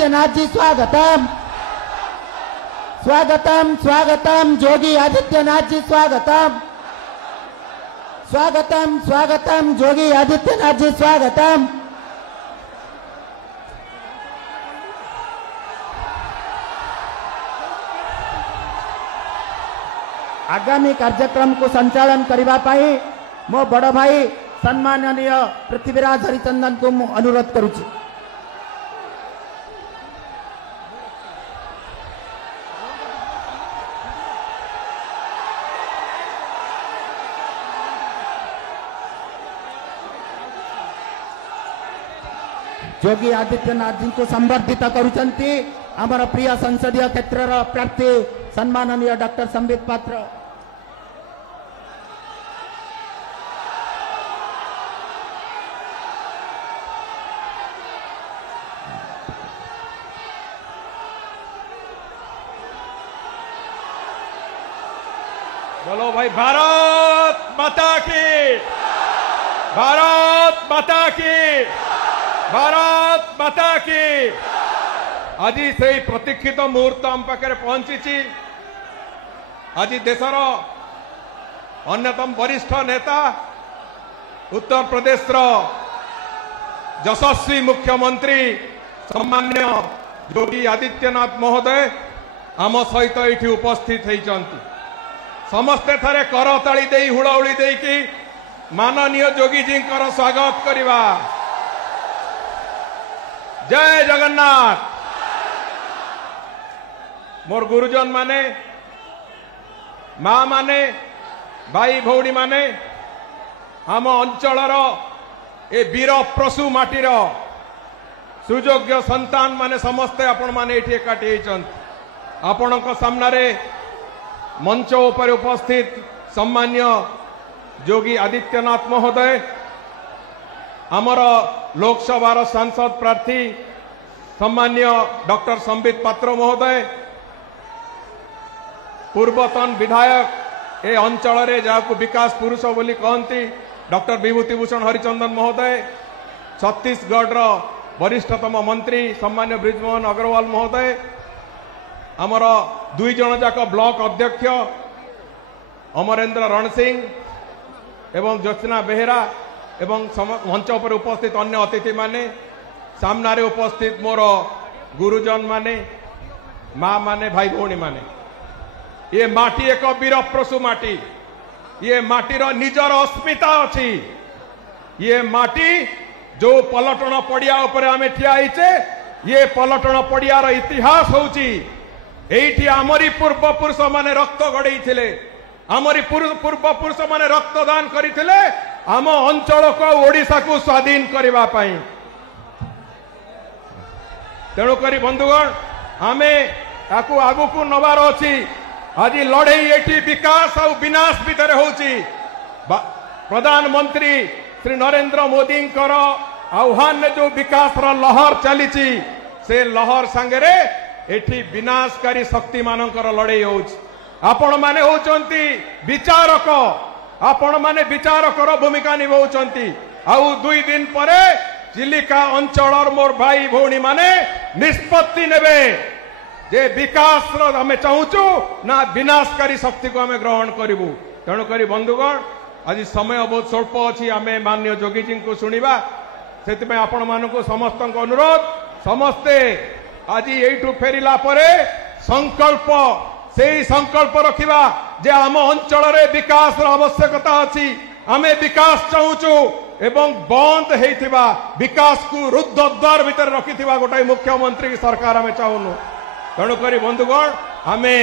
आदित्यनाथ जी स्वागतम स्वागतम स्वागतम। योगी आदित्यनाथ जी स्वागतम स्वागतम स्वागतम। योगी आदित्यनाथ जी स्वागतम। आगामी कार्यक्रम को संचालन करने पाई मो बड़ भाई सम्माननीय पृथ्वीराज हरिचंदन को मु अनुरोध करुछि। योगी आदित्यनाथ जी को संबर्धित करुचंती आमर प्रिय संसदीय क्षेत्र प्रार्थी सम्माननीय डॉक्टर संबित पात्र। बोलो भाई भारत माता की, भारत माता की, भारत माता की। आज से प्रतीक्षित मुहूर्त आम पाखे पहुंची। आज देशर अन्यतम वरिष्ठ नेता उत्तर प्रदेश यशस्वी मुख्यमंत्री सम्मान्य योगी आदित्यनाथ महोदय आम सहित ये उपस्थित होती। समस्ते थारे करताली दे हुड़ाहुड़ी दे कि माननीय योगी जी स्वागत करवा। जय जगन्नाथ। मोर गुरुजन माने, माँ माने, भाई भौणी माने, आम अंचलर ए वीर प्रसु माटीर सुयोग्य संतान माने समस्ते आपण माने एठी एकाठी होइछन्ति। आपणक सामने मंच उपर उपस्थित सम्मान्य योगी आदित्यनाथ महोदय, आमर लोकसभा सांसद प्रार्थी सम्मान्य डॉक्टर संबित पात्र महोदय, पूर्वतन विधायक ए अंचल जहाँ विकास पुरुष बोली कहती डॉक्टर विभूतिभूषण हरिचंदन महोदय, छत्तीसगढ़ वरिष्ठतम मंत्री सम्मान्य ब्रिजमोहन अग्रवाल महोदय, आमर दुई जन जाक ब्लॉक अध्यक्ष अमरेंद्र रणसिंह एवं ज्योत्सना बेहेरा एवं मंच पर उपस्थित अन्य अतिथि माने, सामने उपस्थित मोर गुरुजन माने, माँ माने, भाई भौणी माने। ये माटी एक वीर प्रसु माटी। ये माटीर निजर अस्मिता अच्छी। ये माटी जो पलटन पड़िया उपर आमे ठिया होइछे, ये पलटन पड़ियार इतिहास होउची। एठी आमरी पूर्व पुरुष माने रक्त गड़े थिले, आमरी पूर्व पुरुष माने रक्तदान करिथिले आम अंचल को ओडिशा को स्वाधीन करबा पई। तेणुकरी बंधुगण आमे ताकू आगु को नबार अछि। आज लड़ई एठी विकास और विनाश भितर होउची। प्रधानमंत्री श्री नरेंद्र मोदी आह्वान में जो विकास लहर चली से लहर सांगरे एठी विनाशकारी शक्ति मानकर लड़ई होउची। आपण माने होउचंती विचारक, आपण माने विचारकर भूमिका निभाउचंती। आउ 2 दिन परे चिलिका अंचल मोर भाई भौणी माने निष्पत्ति नेबे जे विकास आम चाहूचु ना विनाशकारी शक्ति को आम ग्रहण करूँ। तेणुक बंधुगण आज समय बहुत स्वल्प अच्छी, आम माननीय योगी जी को शुणा से आपण मानक समस्त अनुरोध समस्ते आज यू फेरिला परे संकल्प से संकल्प रखिबा जे आम अंचल विकास आवश्यकता अच्छी। आम विकास चाहूचु एवं बंद होइथिबा विकास को रुद्ध द्वार भीतर रखिथिबा गोटाई मुख्यमंत्री सरकार आम चाहूनु। तेणुक बंधुगण आमे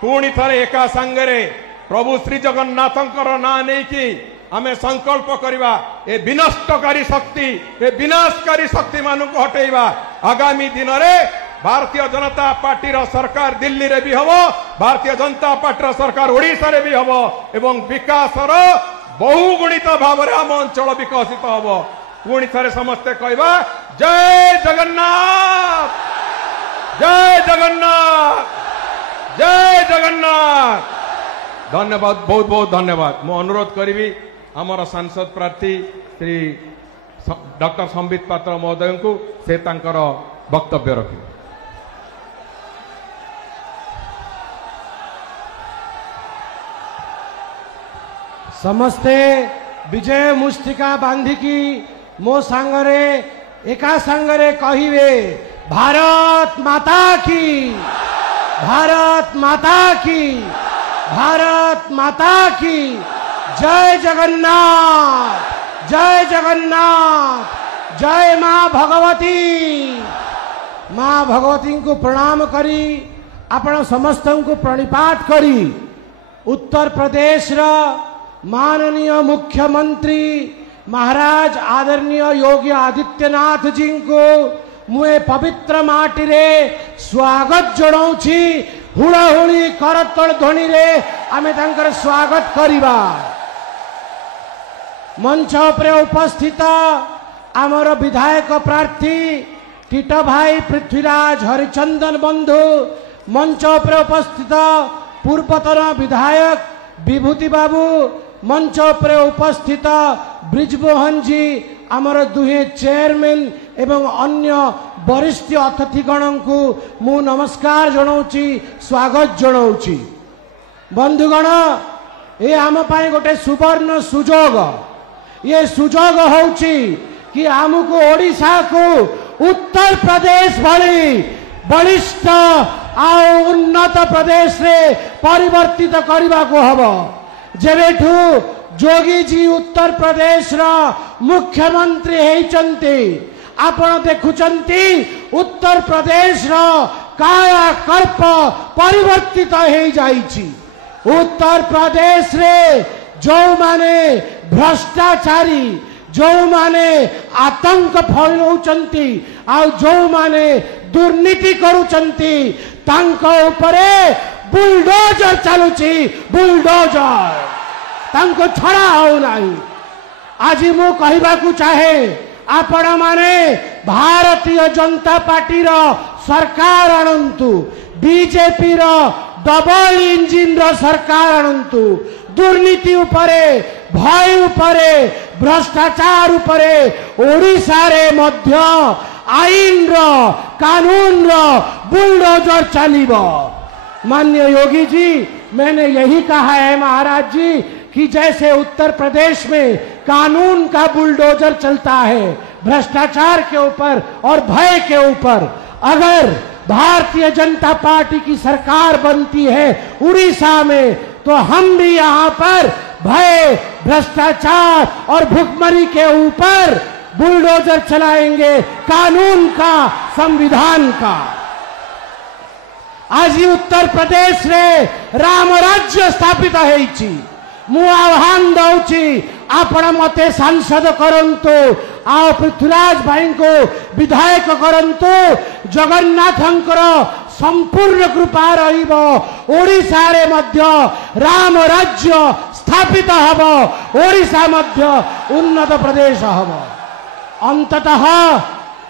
पुणी थे एका सांगरे प्रभु श्री जगन्नाथंकर ना नहीं कि आमे संकल्प करिबा ए विनष्टकारी शक्ति, ए विनाशकारी शक्ति मानक हटेइबा। आगामी दिन में भारतीय जनता पार्टी सरकार दिल्ली रे भी हबो, भारतीय जनता पार्टी सरकार ओडिशा रे भी हबो एवं विकासर बहुगुणित भाव में आम अंचल विकसित हबो। पुणी थे समस्ते कहबा जय जगन्नाथ, जय जगन्नाथ, जय जगन्नाथ। धन्यवाद, बहुत बहुत धन्यवाद। मु अनुरोध करी आमर सांसद प्रार्थी श्री डॉक्टर संबित पात्र महोदय को से तांकर वक्तव्य रखिए। समस्ते विजय मुष्टिका बांधिकी मो सांगरे एका सांगरे कहिवे भारत माता की, भारत माता की, भारत माता की। जय जगन्नाथ, जय जगन्नाथ, जय माँ भगवती। माँ भगवती को प्रणाम करी आपण समस्त को प्रणिपात करी उत्तर प्रदेश रा माननीय मुख्यमंत्री महाराज आदरणीय योगी आदित्यनाथ जी को मुए पवित्र माटी रे स्वागत जनाऊँची। हुड़ाहुड़ी करतल ध्वनि रे आमे तांकर स्वागत करिबा। मंच उपरे उपस्थित आमर विधायक प्रार्थी टीट भाई पृथ्वीराज हरिचंदन बंधु, मंच उपरे उपस्थित पूर्वतन विधायक विभूति बाबू, मंच उपरे उपस्थित ब्रिजमोहन जी, आमर दुहे चेयरमैन एवं अन्य वरिष्ठ अतिथिगण को मु नमस्कार जनाऊँची, स्वागत जनाऊँची। बंधुगण ये आम पाई गोटे सुवर्ण सुजोग। ये सुजोग होउची कि आमको ओडिशा को उत्तर प्रदेश भली बलिष्ठ आ उन्नत प्रदेश रे परिवर्तित करने को हबो। जेबेठू जोगी जी उत्तर प्रदेश रा मुख्यमंत्री हेचंती आपण देखुचंती उत्तर प्रदेश रा कायाकल्प परिवर्तित हो जाइछि। उत्तर प्रदेश रे जो माने भ्रष्टाचारी, जो माने आतंक फैलाउचंती आ जो माने दुर्नीति करूचंती तांको उपरे बुलडोजर चलुची, बुलडोजर तांको छड़ा हो नहीं। आज मु कहबाकू चाहे आपण माने भारतीय जनता पार्टी रो सरकार आणंतु, बीजेपी रो डबल इंजिन रो सरकार आणंतु। दुर्नीति उपरे, भय उपरे, भ्रष्टाचार उपरे ओडिशा रे मध्य आईन रो कानून रो बुलडोजर चलिबो। माननीय योगी जी, मैंने यही कहा है महाराज जी कि जैसे उत्तर प्रदेश में कानून का बुलडोजर चलता है भ्रष्टाचार के ऊपर और भय के ऊपर, अगर भारतीय जनता पार्टी की सरकार बनती है उड़ीसा में तो हम भी यहाँ पर भय, भ्रष्टाचार और भुखमरी के ऊपर बुलडोजर चलाएंगे, कानून का, संविधान का। आज उत्तर प्रदेश रे राम राज्य स्थापित होइछि। मु आह्वान दउछि आपण मते सांसद करंतु, आ पृथ्वीराज भाई को विधायक करंतु। जगन्नाथंकर संपूर्ण कृपा रहिबो। ओडिशा रे मध्य राम राज्य स्थापित हबो, ओडिशा मध्य उन्नत प्रदेश हबो। अंततः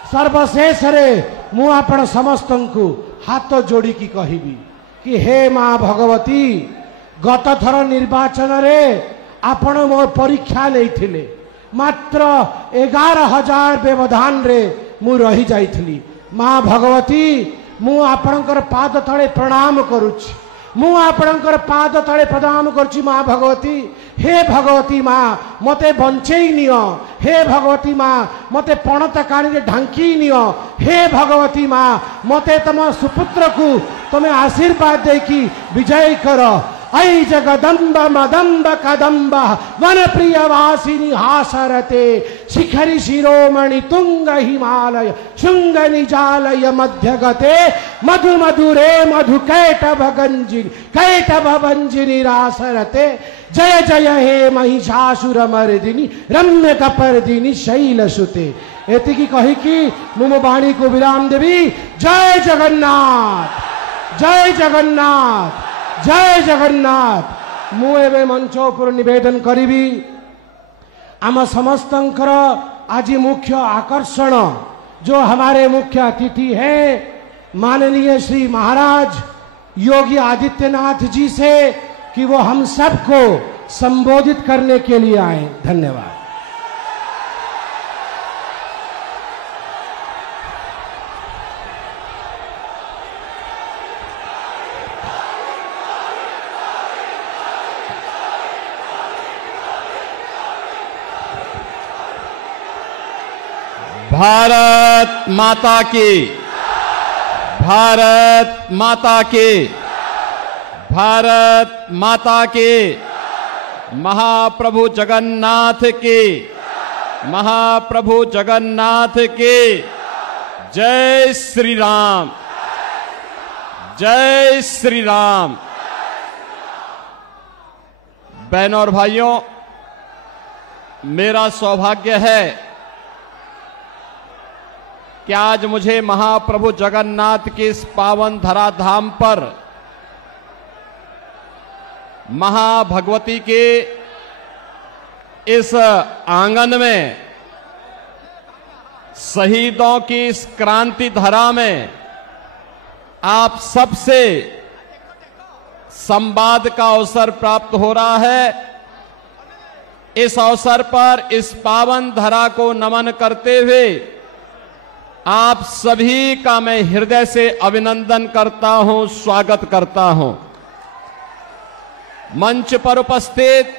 सर्वशेष रे मु आपण समस्तंकु हाथ जोड़ी की कहिबी कि हे माँ भगवती, गत थर निर्वाचन रे आपण मोर परीक्षा लेथिले, मात्र 11,000 व्यवधान रे मु रही जाइथली। माँ भगवती, मु आपणकर पाद तले प्रणाम करुछि, मु आपणकर पाद तले प्रणाम करुछि। माँ भगवती, हे भगवती माँ मते बंचेई नियो, हे भगवती माँ मते पणत काणी रे ढांकी नियो, हे भगवती माँ मते तम सुपुत्र को तमे आशीर्वाद देकी विजय करो। ऐ जगदम्ब मदम्ब कदम्ब वन प्रिय वासिनी हासरते, शिखरी शिरोमणि तुंग हिमालय शुंग निजालय मध्य गते, मधु मधुरे मधु कैटभ गंजिनी कैटभ भंजिनी रासरते। जय जय हे महिषासुर मर्दिनी रम्य कपर्दिनी शैलसुते। एतिकी कही कि मु वाणी को विराम देवी। जय जगन्नाथ, जय जगन्नाथ, जय जगन्नाथ। मु एवं मंच उपर निवेदन करी आम समस्तंकर आज मुख्य आकर्षण जो हमारे मुख्य अतिथि हैं माननीय श्री महाराज योगी आदित्यनाथ जी से कि वो हम सबको संबोधित करने के लिए आए। धन्यवाद। भारत माता की, भारत माता की, भारत माता की, महाप्रभु जगन्नाथ की, महाप्रभु जगन्नाथ की। जय श्री राम, जय श्री राम। बहनों और भाइयों, मेरा सौभाग्य है कि आज मुझे महाप्रभु जगन्नाथ के इस पावन धराधाम पर महाभगवती के इस आंगन में, शहीदों की इस क्रांति धरा में आप सबसे संवाद का अवसर प्राप्त हो रहा है। इस अवसर पर इस पावन धरा को नमन करते हुए आप सभी का मैं हृदय से अभिनंदन करता हूं, स्वागत करता हूं। मंच पर उपस्थित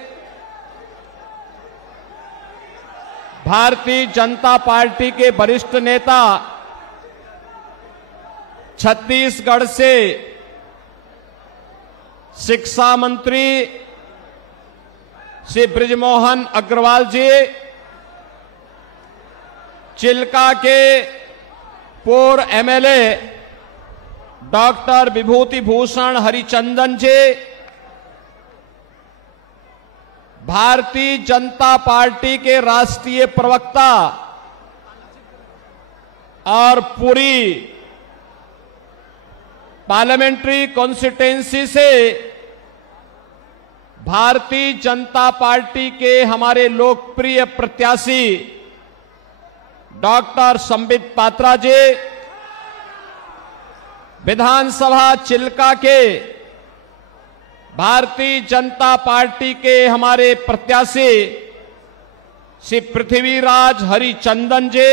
भारतीय जनता पार्टी के वरिष्ठ नेता, छत्तीसगढ़ से शिक्षा मंत्री श्री बृजमोहन अग्रवाल जी, चिल्का के पूर्व एमएलए डॉक्टर विभूति भूषण हरिचंदन जी, भारतीय जनता पार्टी के राष्ट्रीय प्रवक्ता और पूरी पार्लियामेंट्री कॉन्स्टिट्यूएंसी से भारतीय जनता पार्टी के हमारे लोकप्रिय प्रत्याशी डॉक्टर संबित पात्रा जी, विधानसभा चिल्का के भारतीय जनता पार्टी के हमारे प्रत्याशी श्री पृथ्वीराज हरिचंदन जी,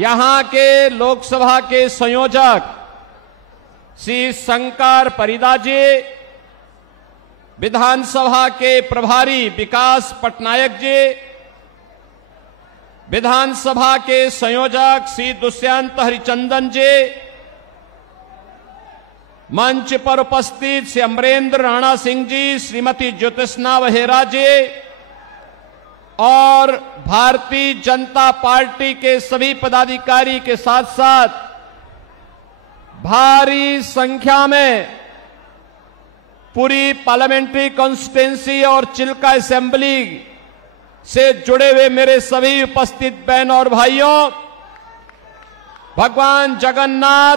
यहां के लोकसभा के संयोजक श्री शंकर परिदा जी, विधानसभा के प्रभारी विकास पटनायक जी, विधानसभा के संयोजक श्री दुष्यंत हरिचंदन जी, मंच पर उपस्थित श्री अमरेंद्र राणा सिंह जी, श्रीमती ज्योतिष्ना वहेरा जी और भारतीय जनता पार्टी के सभी पदाधिकारी के साथ साथ भारी संख्या में पूरी पार्लियामेंट्री कॉन्स्टिट्यूएंसी और चिल्का असेंबली से जुड़े हुए मेरे सभी उपस्थित बहनों और भाइयों, भगवान जगन्नाथ,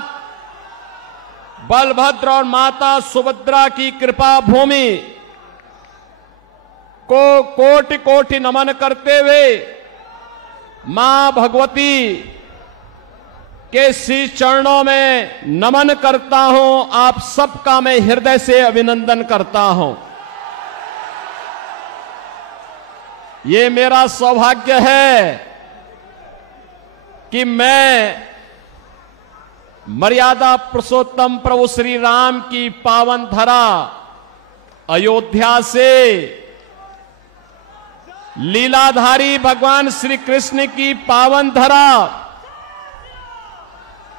बलभद्र और माता सुभद्रा की कृपा भूमि को कोटि कोटि नमन करते हुए मां भगवती के श्री चरणों में नमन करता हूं। आप सबका मैं हृदय से अभिनंदन करता हूं। ये मेरा सौभाग्य है कि मैं मर्यादा पुरुषोत्तम प्रभु श्री राम की पावन धरा अयोध्या से, लीलाधारी भगवान श्री कृष्ण की पावन धरा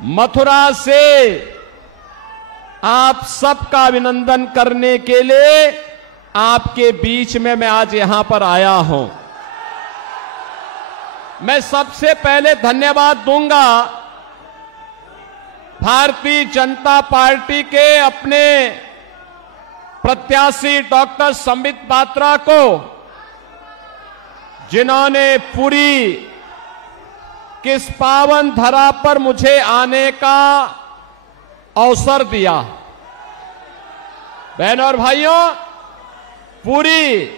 मथुरा से आप सबका अभिनंदन करने के लिए आपके बीच में मैं आज यहां पर आया हूं। मैं सबसे पहले धन्यवाद दूंगा भारतीय जनता पार्टी के अपने प्रत्याशी डॉक्टर संबित पात्रा को, जिन्होंने पूरी किस पावन धरा पर मुझे आने का अवसर दिया। बहनों और भाइयों, पूरी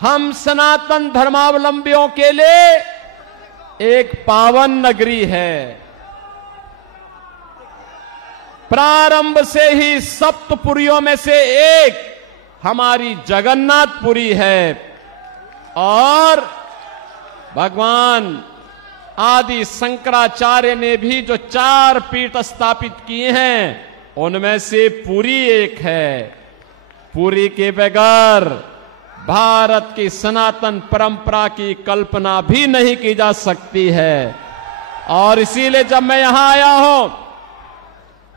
हम सनातन धर्मावलंबियों के लिए एक पावन नगरी है। प्रारंभ से ही सप्तपुरियों में से एक हमारी जगन्नाथपुरी है और भगवान आदि शंकराचार्य ने भी जो 4 पीठ स्थापित किए हैं उनमें से पुरी एक है। पुरी के बगैर भारत की सनातन परंपरा की कल्पना भी नहीं की जा सकती है। और इसीलिए जब मैं यहां आया हूं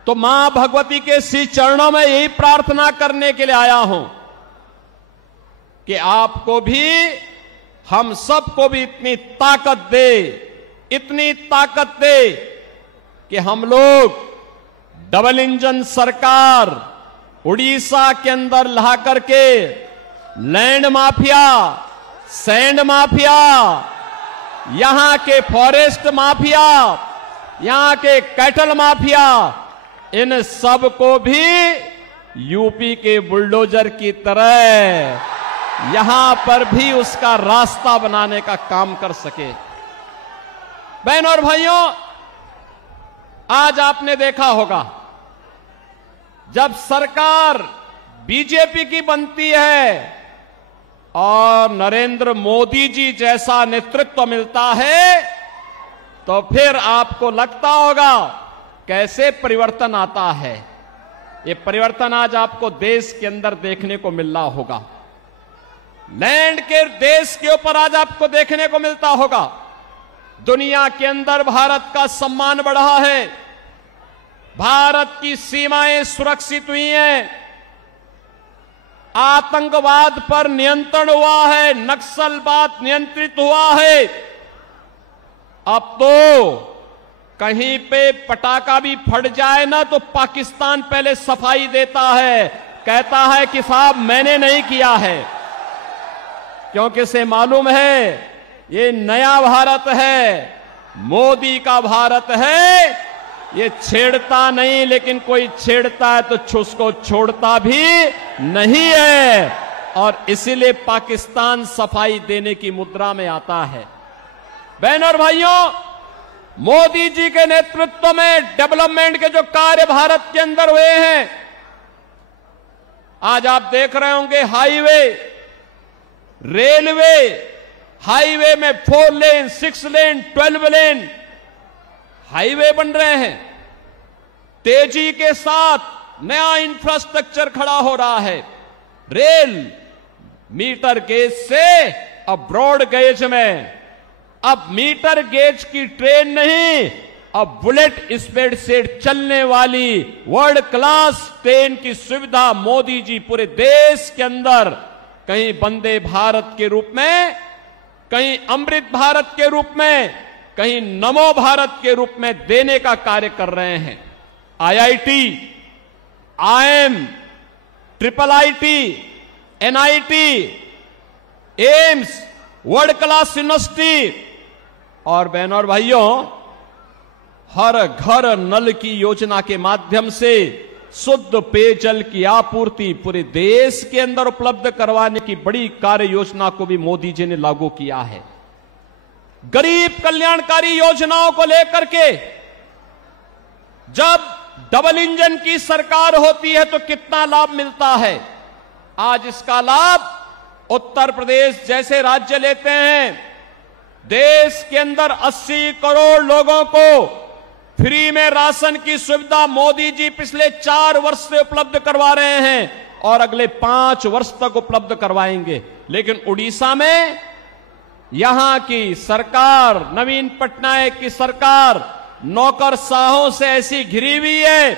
तो मां भगवती के श्री चरणों में यही प्रार्थना करने के लिए आया हूं कि आपको भी, हम सबको भी इतनी ताकत दे कि हम लोग डबल इंजन सरकार उड़ीसा के अंदर ला करके लैंड माफिया, सैंड माफिया, यहां के फॉरेस्ट माफिया, यहां के कैटल माफिया, इन सब को भी यूपी के बुलडोजर की तरह यहां पर भी उसका रास्ता बनाने का काम कर सके। बहनों और भाइयों, आज आपने देखा होगा जब सरकार बीजेपी की बनती है और नरेंद्र मोदी जी जैसा नेतृत्व मिलता है तो फिर आपको लगता होगा कैसे परिवर्तन आता है। ये परिवर्तन आज आपको देश के अंदर देखने को मिल रहा होगा, लैंड के देश के ऊपर आज आपको देखने को मिलता होगा। दुनिया के अंदर भारत का सम्मान बढ़ा है, भारत की सीमाएं सुरक्षित हुई हैं, आतंकवाद पर नियंत्रण हुआ है, नक्सलवाद नियंत्रित हुआ है। अब तो कहीं पे पटाखा भी फट जाए ना तो पाकिस्तान पहले सफाई देता है, कहता है कि साहब मैंने नहीं किया है, क्योंकि इसे मालूम है ये नया भारत है, मोदी का भारत है, ये छेड़ता नहीं, लेकिन कोई छेड़ता है तो उसको छोड़ता भी नहीं है। और इसीलिए पाकिस्तान सफाई देने की मुद्रा में आता है। बहनों और भाइयों, मोदी जी के नेतृत्व में डेवलपमेंट के जो कार्य भारत के अंदर हुए हैं, आज आप देख रहे होंगे हाईवे, रेलवे, हाईवे में 4 लेन, 6 लेन, 12 लेन हाईवे बन रहे हैं। तेजी के साथ नया इंफ्रास्ट्रक्चर खड़ा हो रहा है। रेल मीटर गेज से अब ब्रॉड गेज में, अब मीटर गेज की ट्रेन नहीं, अब बुलेट स्पीड से चलने वाली वर्ल्ड क्लास ट्रेन की सुविधा मोदी जी पूरे देश के अंदर, कहीं वंदे भारत के रूप में, कहीं अमृत भारत के रूप में, कहीं नमो भारत के रूप में देने का कार्य कर रहे हैं। IIT, IIM, triple IT, NIT, AIIMS, world class university, और बहनों और भाइयों, हर घर नल की योजना के माध्यम से शुद्ध पेयजल की आपूर्ति पूरे देश के अंदर उपलब्ध करवाने की बड़ी कार्य योजना को भी मोदी जी ने लागू किया है। गरीब कल्याणकारी योजनाओं को लेकर के जब डबल इंजन की सरकार होती है तो कितना लाभ मिलता है। आज इसका लाभ उत्तर प्रदेश जैसे राज्य लेते हैं, देश के अंदर 80 करोड़ लोगों को फ्री में राशन की सुविधा मोदी जी पिछले 4 वर्ष से उपलब्ध करवा रहे हैं और अगले 5 वर्ष तक उपलब्ध करवाएंगे। लेकिन उड़ीसा में यहां की सरकार, नवीन पटनायक की सरकार, नौकरशाहों से ऐसी घिरी हुई है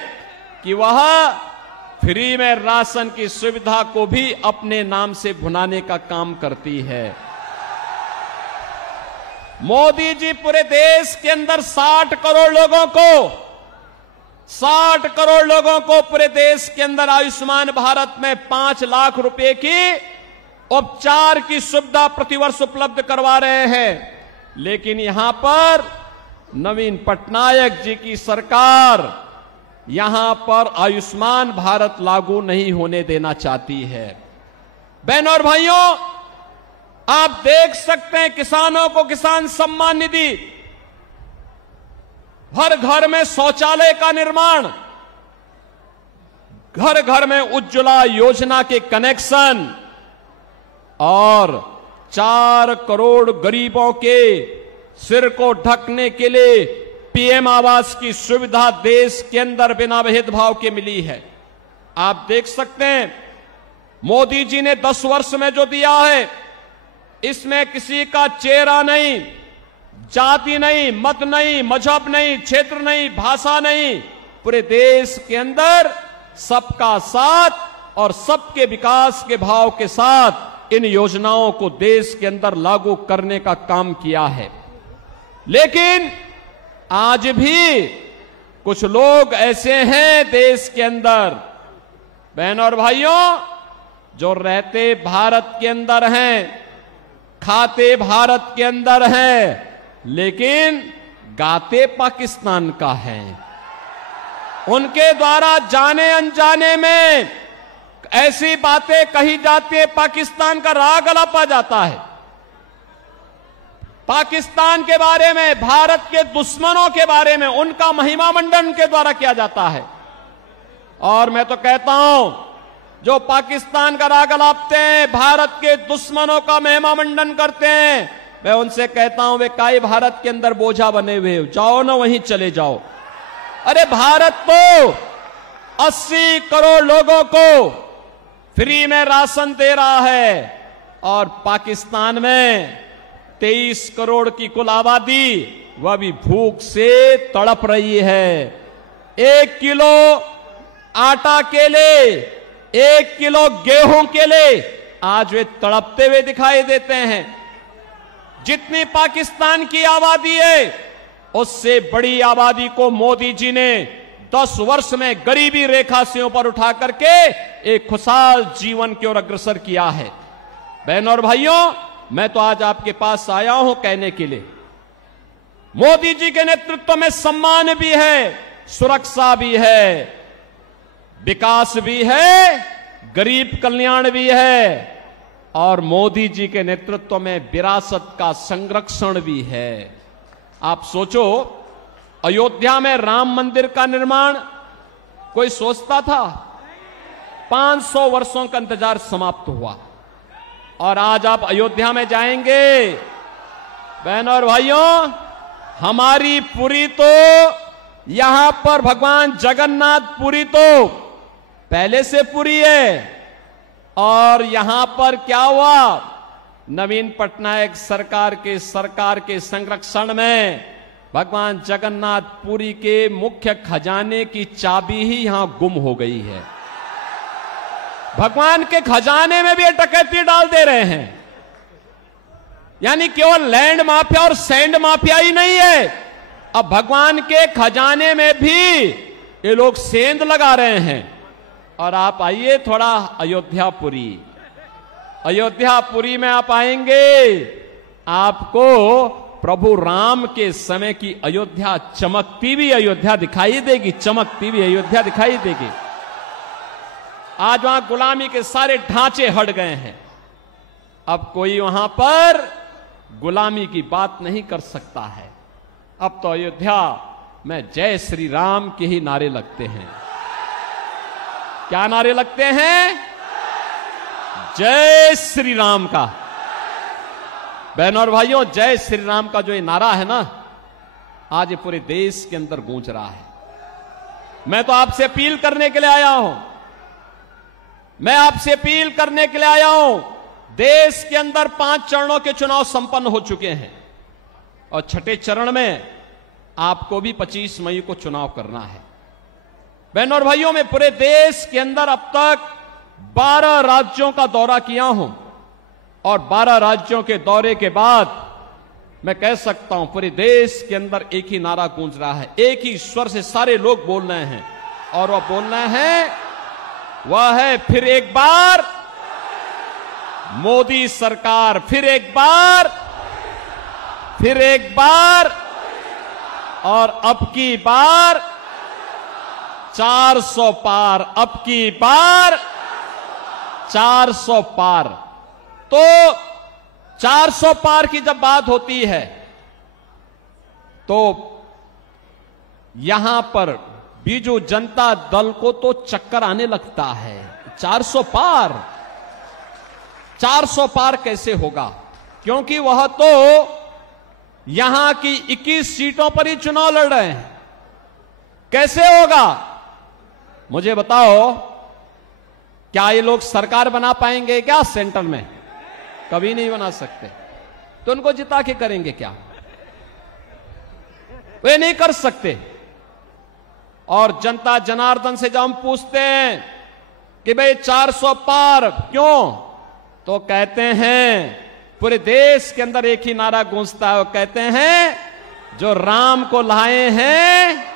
कि वह फ्री में राशन की सुविधा को भी अपने नाम से भुनाने का काम करती है। मोदी जी पूरे देश के अंदर 60 करोड़ लोगों को पूरे देश के अंदर आयुष्मान भारत में 5 लाख रुपए की उपचार की सुविधा प्रतिवर्ष उपलब्ध करवा रहे हैं। लेकिन यहां पर नवीन पटनायक जी की सरकार यहां पर आयुष्मान भारत लागू नहीं होने देना चाहती है। बहनों और भाइयों, आप देख सकते हैं किसानों को किसान सम्मान निधि, हर घर में शौचालय का निर्माण, घर घर में उज्ज्वला योजना के कनेक्शन और 4 करोड़ गरीबों के सिर को ढकने के लिए पीएम आवास की सुविधा देश के अंदर बिना भेदभाव के मिली है। आप देख सकते हैं मोदी जी ने 10 वर्ष में जो दिया है, इसमें किसी का चेहरा नहीं, जाति नहीं, मत नहीं, मजहब नहीं, क्षेत्र नहीं, भाषा नहीं, पूरे देश के अंदर सबका साथ और सबके विकास के भाव के साथ इन योजनाओं को देश के अंदर लागू करने का काम किया है। लेकिन आज भी कुछ लोग ऐसे हैं देश के अंदर, बहनों और भाइयों, जो रहते भारत के अंदर हैं, खाते भारत के अंदर हैं, लेकिन गाते पाकिस्तान का है। उनके द्वारा जाने अनजाने में ऐसी बातें कही जाती है, पाकिस्तान का राग अलापा जाता है। पाकिस्तान के बारे में, भारत के दुश्मनों के बारे में उनका महिमा मंडन के द्वारा किया जाता है। और मैं तो कहता हूं, जो पाकिस्तान का राग अलापते हैं, भारत के दुश्मनों का महिमा मंडन करते हैं, मैं उनसे कहता हूं, वे काई भारत के अंदर बोझा बने हुए हो, जाओ ना वहीं चले जाओ। अरे भारत तो 80 करोड़ लोगों को फ्री में राशन दे रहा है, और पाकिस्तान में 23 करोड़ की कुल आबादी वह भी भूख से तड़प रही है। 1 किलो आटा के लिए, 1 किलो गेहूं के लिए आज वे तड़पते हुए दिखाई देते हैं। जितनी पाकिस्तान की आबादी है, उससे बड़ी आबादी को मोदी जी ने 10 वर्ष में गरीबी रेखा से ऊपर उठा करके एक खुशहाल जीवन की ओर अग्रसर किया है। बहनों और भाइयों, मैं तो आज आपके पास आया हूं कहने के लिए, मोदी जी के नेतृत्व में सम्मान भी है, सुरक्षा भी है, विकास भी है, गरीब कल्याण भी है, और मोदी जी के नेतृत्व में विरासत का संरक्षण भी है। आप सोचो, अयोध्या में राम मंदिर का निर्माण कोई सोचता था? 500 वर्षों का इंतजार समाप्त हुआ, और आज आप अयोध्या में जाएंगे, बहनों और भाइयों, हमारी पुरी तो यहां पर भगवान जगन्नाथ पुरी तो पहले से पुरी है, और यहां पर क्या हुआ, नवीन पटनायक सरकार के संरक्षण में भगवान जगन्नाथ पुरी के मुख्य खजाने की चाबी ही यहां गुम हो गई है। भगवान के खजाने में भी डकैती डाल दे रहे हैं। यानी केवल लैंड माफिया और सैंड माफिया ही नहीं है, अब भगवान के खजाने में भी ये लोग सेंध लगा रहे हैं। और आप आइए थोड़ा अयोध्यापुरी में आप आएंगे, आपको प्रभु राम के समय की अयोध्या, चमकती हुई अयोध्या दिखाई देगी, चमकती हुई अयोध्या दिखाई देगी। आज वहां गुलामी के सारे ढांचे हट गए हैं, अब कोई वहां पर गुलामी की बात नहीं कर सकता है। अब तो अयोध्या में जय श्री राम के ही नारे लगते हैं। क्या नारे लगते हैं? जय श्री राम का। बहनों और भाइयों, जय श्री राम का जो ये नारा है ना, आज ये पूरे देश के अंदर गूंज रहा है। मैं तो आपसे अपील करने के लिए आया हूं, देश के अंदर 5 चरणों के चुनाव संपन्न हो चुके हैं, और छठे चरण में आपको भी 25 मई को चुनाव करना है। बहनों और भाइयों, मैं पूरे देश के अंदर अब तक 12 राज्यों का दौरा किया हूं, और 12 राज्यों के दौरे के बाद मैं कह सकता हूं पूरे देश के अंदर एक ही नारा गूंज रहा है, एक ही स्वर से सारे लोग बोल रहे हैं, और वह बोलना है, वह है फिर एक बार मोदी सरकार, फिर एक बार, और अब की बार 400 पार, अब की बार 400 पार। तो 400 पार की जब बात होती है तो यहां पर बीजू जनता दल को तो चक्कर आने लगता है। 400 पार कैसे होगा? क्योंकि वह तो यहां की 21 सीटों पर ही चुनाव लड़ रहे हैं। कैसे होगा मुझे बताओ। क्या ये लोग सरकार बना पाएंगे क्या सेंटर में? कभी नहीं बना सकते। तो उनको जिता के करेंगे क्या? वे नहीं कर सकते। और जनता जनार्दन से जब हम पूछते हैं कि भाई 400 पार क्यों, तो कहते हैं, पूरे देश के अंदर एक ही नारा गूंजता है, वो कहते हैं जो राम को लाए हैं,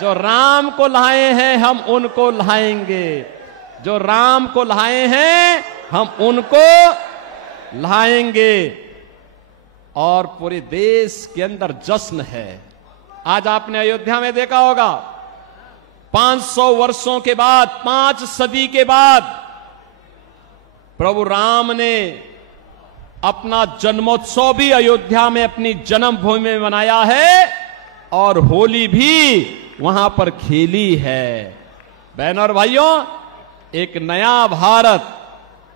जो राम को लाए हैं हम उनको लाएंगे, जो राम को लाए हैं हम उनको लाएंगे। और पूरे देश के अंदर जश्न है। आज आपने अयोध्या में देखा होगा, 500 वर्षों के बाद, 5 सदी के बाद प्रभु राम ने अपना जन्मोत्सव भी अयोध्या में अपनी जन्मभूमि में मनाया है और होली भी वहां पर खेली है। बहनों और भाइयों, एक नया भारत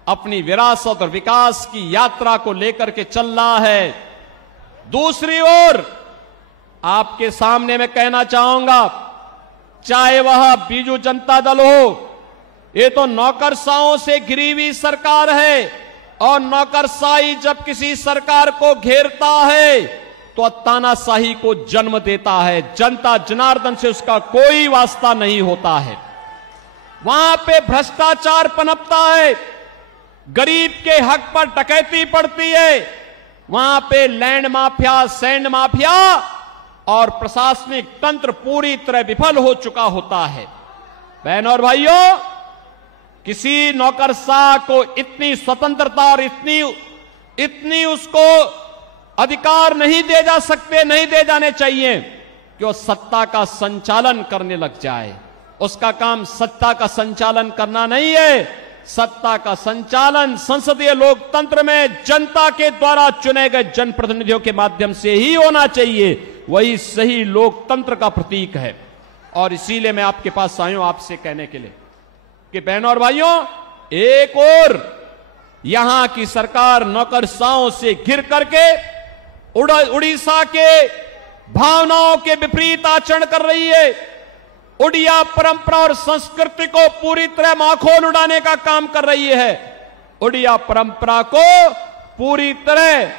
अपनी विरासत और विकास की यात्रा को लेकर के चल रहा है। दूसरी ओर आपके सामने मैं कहना चाहूंगा, चाहे वह बीजू जनता दल हो, ये तो नौकरशाहों से घिरी हुई सरकार है, और नौकरशाही जब किसी सरकार को घेरता है तो तानाशाही को जन्म देता है। जनता जनार्दन से उसका कोई वास्ता नहीं होता है। वहां पे भ्रष्टाचार पनपता है, गरीब के हक पर डकैती पड़ती है, वहां पे लैंड माफिया, सैंड माफिया और प्रशासनिक तंत्र पूरी तरह विफल हो चुका होता है। बहनों और भाइयों, किसी नौकरशाह को इतनी स्वतंत्रता और इतनी उसको अधिकार नहीं दे जा सकते, नहीं दे जाने चाहिए कि वो सत्ता का संचालन करने लग जाए। उसका काम सत्ता का संचालन करना नहीं है। सत्ता का संचालन संसदीय लोकतंत्र में जनता के द्वारा चुने गए जनप्रतिनिधियों के माध्यम से ही होना चाहिए। वही सही लोकतंत्र का प्रतीक है। और इसीलिए मैं आपके पास आया हूं आपसे कहने के लिए कि बहनों और भाइयों, एक और यहां की सरकार नौकरशाहों से घिर करके उड़ीसा के भावनाओं के विपरीत आचरण कर रही है। उड़िया परंपरा और संस्कृति को पूरी तरह माखोल उड़ाने का काम कर रही है। उड़िया परंपरा को पूरी तरह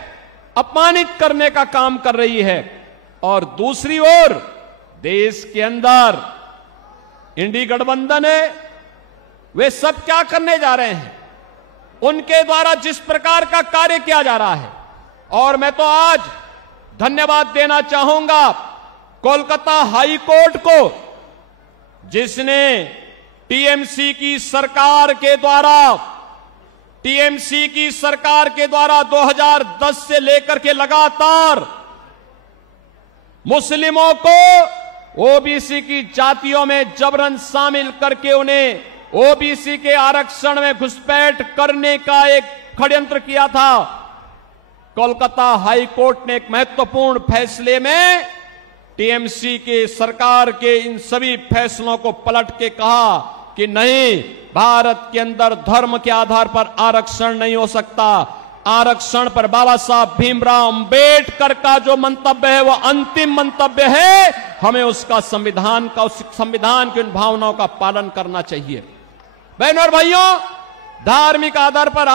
अपमानित करने का काम कर रही है। और दूसरी ओर देश के अंदर इंडी गठबंधन है, वे सब क्या करने जा रहे हैं? उनके द्वारा जिस प्रकार का कार्य किया जा रहा है, और मैं तो आज धन्यवाद देना चाहूंगा कोलकाता हाई कोर्ट को, जिसने टीएमसी की सरकार के द्वारा 2010 से लेकर के लगातार मुस्लिमों को ओबीसी की जातियों में जबरन शामिल करके उन्हें ओबीसी के आरक्षण में घुसपैठ करने का एक षड्यंत्र किया था। कोलकाता हाई कोर्ट ने एक महत्वपूर्ण फैसले में टीएमसी के सरकार के इन सभी फैसलों को पलट के कहा कि नहीं, भारत के अंदर धर्म के आधार पर आरक्षण नहीं हो सकता। आरक्षण पर बाबा साहब भीमराव अंबेडकर का जो मंतव्य है वह अंतिम मंतव्य है। हमें उसका संविधान की उन भावनाओं का पालन करना चाहिए। बहनों और भाइयों, धार्मिक आधार पर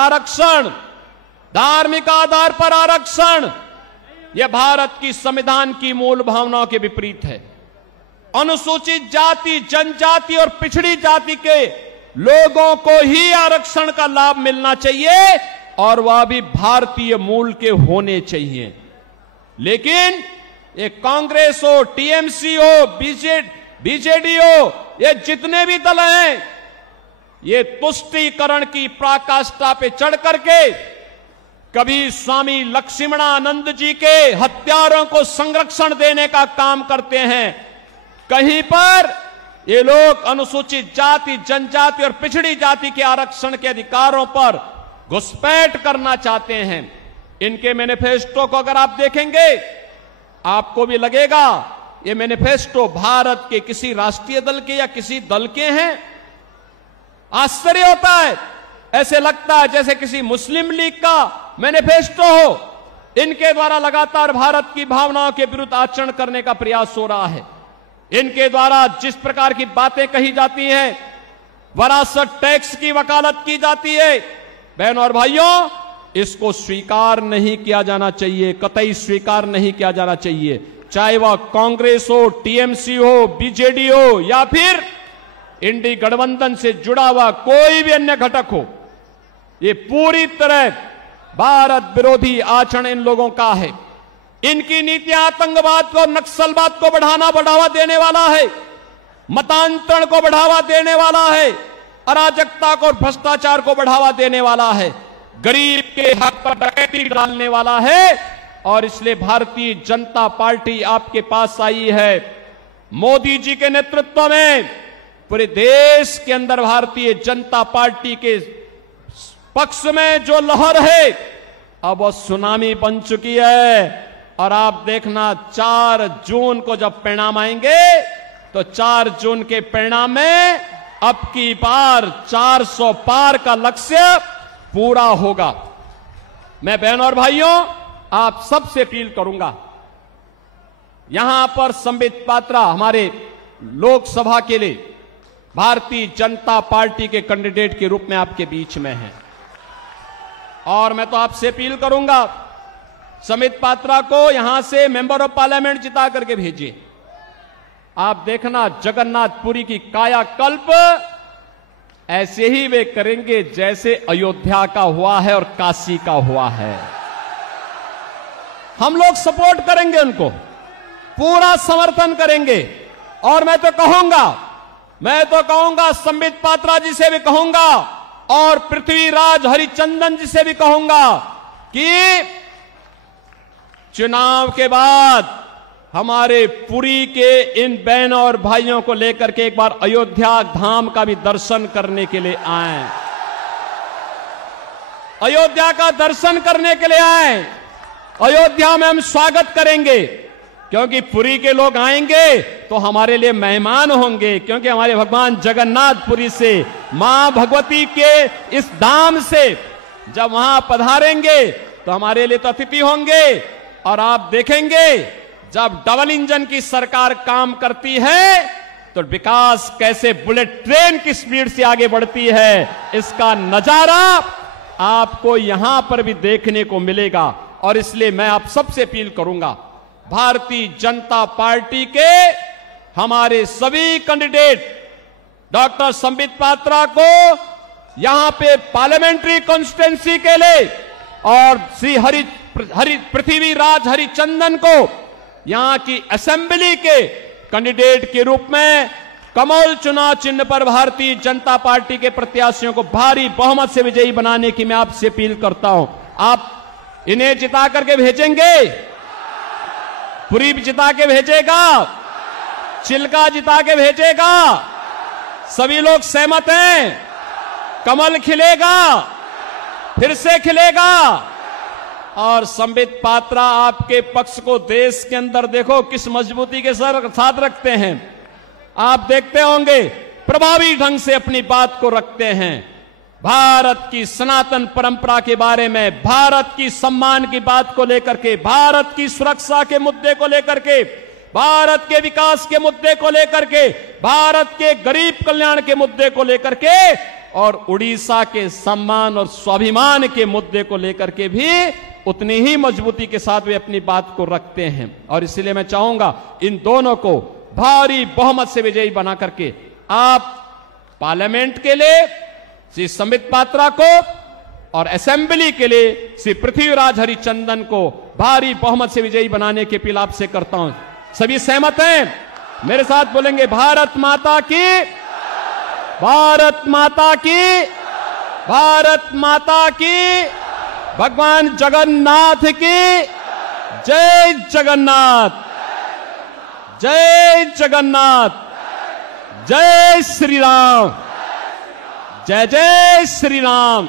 आरक्षण यह भारत की संविधान की मूल भावनाओं के विपरीत है। अनुसूचित जाति, जनजाति और पिछड़ी जाति के लोगों को ही आरक्षण का लाभ मिलना चाहिए, और वह भी भारतीय मूल के होने चाहिए। लेकिन ये कांग्रेस हो, टीएमसी हो, बीजेडी हो, ये जितने भी दल हैं, ये तुष्टीकरण की पराकाष्ठा पे चढ़ करके कभी स्वामी लक्ष्मणानंद जी के हत्यारों को संरक्षण देने का काम करते हैं, कहीं पर ये लोग अनुसूचित जाति, जनजाति और पिछड़ी जाति के आरक्षण के अधिकारों पर घुसपैठ करना चाहते हैं। इनके मैनिफेस्टो को अगर आप देखेंगे, आपको भी लगेगा ये मैनिफेस्टो भारत के किसी राष्ट्रीय दल के या किसी दल के हैं। आश्चर्य होता है, ऐसे लगता है जैसे किसी मुस्लिम लीग का मैनिफेस्टो हो। इनके द्वारा लगातार भारत की भावनाओं के विरुद्ध आचरण करने का प्रयास हो रहा है। इनके द्वारा जिस प्रकार की बातें कही जाती हैं, वरासत टैक्स की वकालत की जाती है। बहनों और भाइयों, इसको स्वीकार नहीं किया जाना चाहिए, कतई स्वीकार नहीं किया जाना चाहिए। चाहे वह कांग्रेस हो, टीएमसी हो, बीजेडी हो या फिर इंडी गठबंधन से जुड़ा हुआ कोई भी अन्य घटक हो, ये पूरी तरह भारत विरोधी आचरण इन लोगों का है। इनकी नीतियां आतंकवाद को, नक्सलवाद को बढ़ावा देने वाला है, मतांतरण को बढ़ावा देने वाला है, अराजकता को और भ्रष्टाचार को बढ़ावा देने वाला है, गरीब के हक पर डकैती डालने वाला है। और इसलिए भारतीय जनता पार्टी आपके पास आई है। मोदी जी के नेतृत्व में पूरे देश के अंदर भारतीय जनता पार्टी के पक्ष में जो लहर है अब वो सुनामी बन चुकी है। और आप देखना 4 जून को जब परिणाम आएंगे तो 4 जून के परिणाम में अब की बार 400 पार का लक्ष्य पूरा होगा। मैं बहनों और भाइयों आप सबसे अपील करूंगा, यहां पर संबित पात्रा हमारे लोकसभा के लिए भारतीय जनता पार्टी के कैंडिडेट के रूप में आपके बीच में हैं और मैं तो आपसे अपील करूंगा संबित पात्रा को यहां से मेंबर ऑफ पार्लियामेंट जिता करके भेजिए। आप देखना जगन्नाथपुरी की कायाकल्प ऐसे ही वे करेंगे जैसे अयोध्या का हुआ है और काशी का हुआ है। हम लोग सपोर्ट करेंगे, उनको पूरा समर्थन करेंगे। और मैं तो कहूंगा संबित पात्रा जी से भी कहूंगा और पृथ्वीराज हरिचंदन जी से भी कहूंगा कि चुनाव के बाद हमारे पुरी के इन बहनों और भाइयों को लेकर के एक बार अयोध्या धाम का भी दर्शन करने के लिए आए, अयोध्या का दर्शन करने के लिए आए। अयोध्या में हम स्वागत करेंगे क्योंकि पुरी के लोग आएंगे तो हमारे लिए मेहमान होंगे, क्योंकि हमारे भगवान जगन्नाथपुरी से, मां भगवती के इस धाम से जब वहां पधारेंगे तो हमारे लिए तो अतिथि होंगे। और आप देखेंगे जब डबल इंजन की सरकार काम करती है तो विकास कैसे बुलेट ट्रेन की स्पीड से आगे बढ़ती है, इसका नजारा आपको यहां पर भी देखने को मिलेगा। और इसलिए मैं आप सबसे अपील करूंगा, भारतीय जनता पार्टी के हमारे सभी कैंडिडेट डॉक्टर संबित पात्रा को यहां पे पार्लियामेंट्री कॉन्स्टिट्यूंसी के लिए और श्री पृथ्वीराज हरिचंदन को यहां की असेंबली के कैंडिडेट के रूप में कमल चुनाव चिन्ह पर भारतीय जनता पार्टी के प्रत्याशियों को भारी बहुमत से विजयी बनाने की मैं आपसे अपील करता हूं। आप इन्हें जिता करके भेजेंगे, पुरी जिता के भेजेगा, चिल्का जिता के भेजेगा, सभी लोग सहमत हैं, कमल खिलेगा, फिर से खिलेगा। और संबित पात्रा आपके पक्ष को देश के अंदर देखो किस मजबूती के साथ रखते हैं। आप देखते होंगे प्रभावी ढंग से अपनी बात को रखते हैं। भारत की सनातन परंपरा के बारे में, भारत की सम्मान की बात को लेकर के, भारत की सुरक्षा के मुद्दे को लेकर के, भारत के विकास के मुद्दे को लेकर के, भारत के गरीब कल्याण के मुद्दे को लेकर के और उड़ीसा के सम्मान और स्वाभिमान के मुद्दे को लेकर के भी उतनी ही मजबूती के साथ वे अपनी बात को रखते हैं। और इसलिए मैं चाहूंगा इन दोनों को भारी बहुमत से विजयी बना करके आप पार्लियामेंट के लिए श्री संबित पात्रा को और असेंबली के लिए श्री पृथ्वीराज हरिचंदन को भारी बहुमत से विजयी बनाने की अपील आपसे करता हूं। सभी सहमत हैं? मेरे साथ बोलेंगे भारत माता की, भारत माता की, भारत माता की, भगवान जगन्नाथ की जय जगन्नाथ, जय जगन्नाथ, जय श्री राम, जय जय श्री राम।